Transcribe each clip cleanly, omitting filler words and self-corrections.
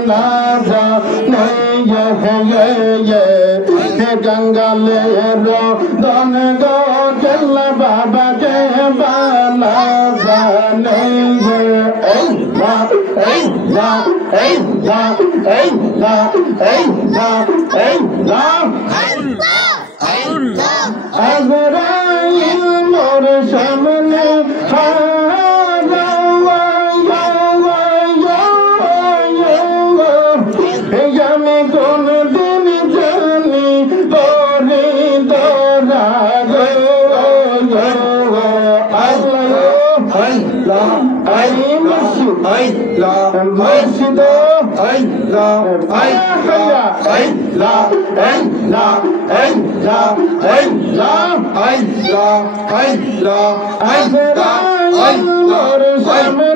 ना जाने ये गंगाले रो दन गो चल बाबा के बाना जाने अज़राइल मोर सामने আমি কোন দিন জানি তোরে দরা গো আল্লাহ আল্লাহ আই মুর্শিদ আল্লাহ মুর্শিদ আল্লাহ আল্লাহ আল্লাহ আল্লাহ আল্লাহ আল্লাহ আল্লাহ আল্লাহ আল্লাহ মোর সামনে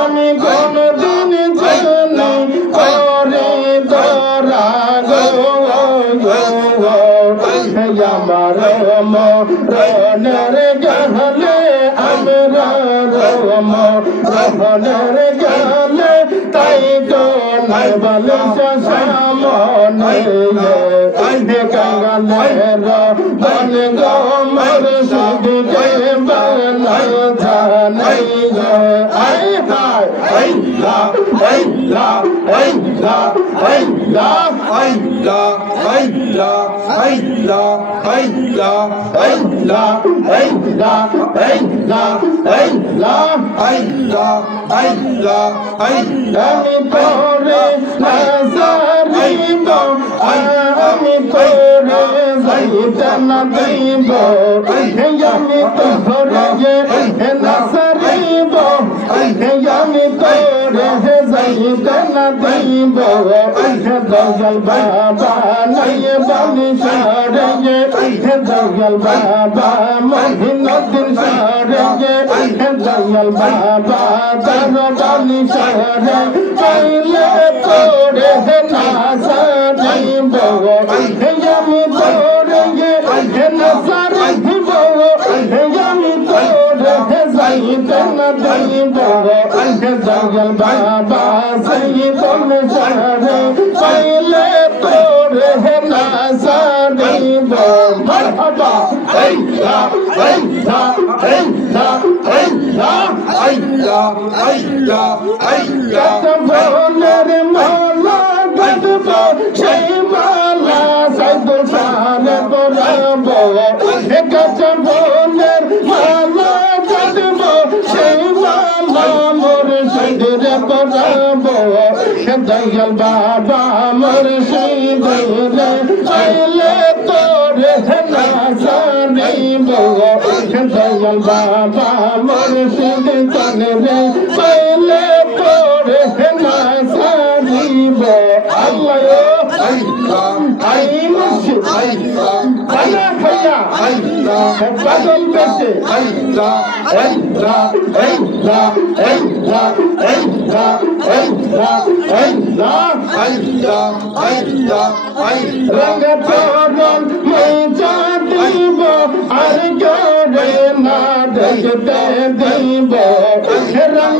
আমি কোন দিন জানি ওরে দরা গো আমার মরণের গহলে আমরা মরণের গহলে তাই তো নাই বলে সামনে গঙ্গালে বন গো মর সুদকে বনা জানাই গো আই হাই আল্লাহ আল্লাহ আল্লাহ আল্লাহ আল্লাহ আল্লাহ আল্লাহ আল্লাহ আল্লাহ আল্লাহ আল্লাহ আল্লাহ আল্লাহ আল্লাহ আমি তোরে নাজারিব আমি তোরে যাইতানা দিব আমি তোরে নাজারিব আমি তোরে যাইতানা দিব দয়াল বাবা নাই বালি সারে দয়াল বাবা মহিনুদ্দিন সারে দয়াল বাবা তার বালি সারে পাইলে তোরে না সারিব আমি তোরে না সারিব আমি তোরে যাইতানা দিব দয়াল বাবা সাইদুল সারে পাইলে তোরে না সারিব মারহাবা আল্লাহ আল্লাহ আল্লাহ আল্লাহ আল্লাহ আল্লাহ আল্লাহ বনের মালা গাঁথব সেই মালা সাইদুল সারে পরাবো গাছ বনের মালা গাঁথব সেই মালা মোর সাইদুরে পরাবো দয়াল বাবা মোর সাইদুরে পাইলে তোরে না সারিব দয়াল বাবা মোর সাইদুরে পাইলে তোরে না সারিব আল্লাহ আল্লাহ আই মুর্শিদ আল্লাহ আলা খায়া আল্লাহ বাদল বেশে আল্লাহ আল্লাহ আল্লাহ আল্লাহ আল্লাহ আল্লাহ আল্লাহ আল্লাহ আল্লাহ রঙ তোরণ মজা দিব আর করে না দেখতে দিব রঙ